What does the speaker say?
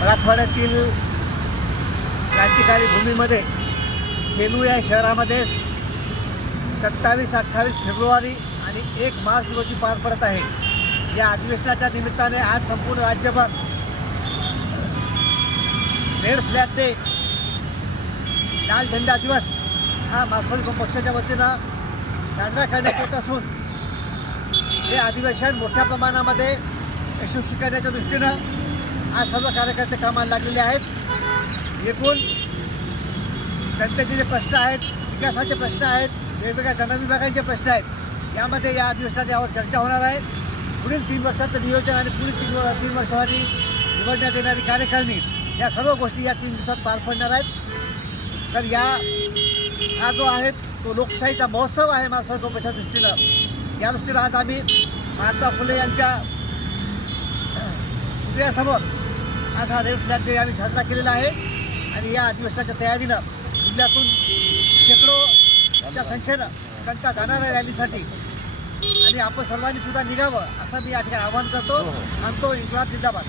मराठवाड्यातील क्रांतिकारी भूमीमध्ये सेलू या शहरामध्ये सत्तावीस अठ्ठावीस फेब्रुवारी आणि एक मार्च रोजी पार पडत आहे. या अधिवेशनाच्या निमित्ताने आज संपूर्ण राज्यभर रेड फ्लॅग डे लाल झेंडा दिवस हा मार्क्सवादी पक्षाच्या वतीनं साजरा करण्यात येत असून हे अधिवेशन मोठ्या प्रमाणामध्ये यशस्वी करण्याच्या दृष्टीनं आज सर्व कार्यकर्ते कामाला लागलेले आहेत. एकूण जनतेचे जे प्रश्न आहेत विकासाचे प्रश्न आहेत वेगवेगळ्या जनविभागांचे प्रश्न आहेत यामध्ये या अधिवेशनात यावर चर्चा होणार आहे. पुढील तीन वर्षाचं नियोजन आणि पुढील तीन तीन वर्षासाठी निवडण्यात येणारी कार्यकारिणी या सर्व गोष्टी या तीन दिवसात पार पडणार आहेत. तर या हा जो आहे तो लोकशाहीचा महोत्सव आहे मार्क्सवादी पक्षाच्या दृष्टीनं. या दृष्टीनं आज आम्ही महात्मा फुले यांच्या पुतळ्यासमोर आज हा रेड फ्लॅग डे आम्ही साजरा केलेला आहे. आणि या अधिवेशनाच्या तयारीनं जिल्ह्यातून शेकडोच्या संख्येनं जनता जाणार आहे रॅलीसाठी आणि आपण सर्वांनी सुद्धा निघावं असं मी या ठिकाणी आवाहन करतो. सांगतो इन्कलाब जिंदाबाद.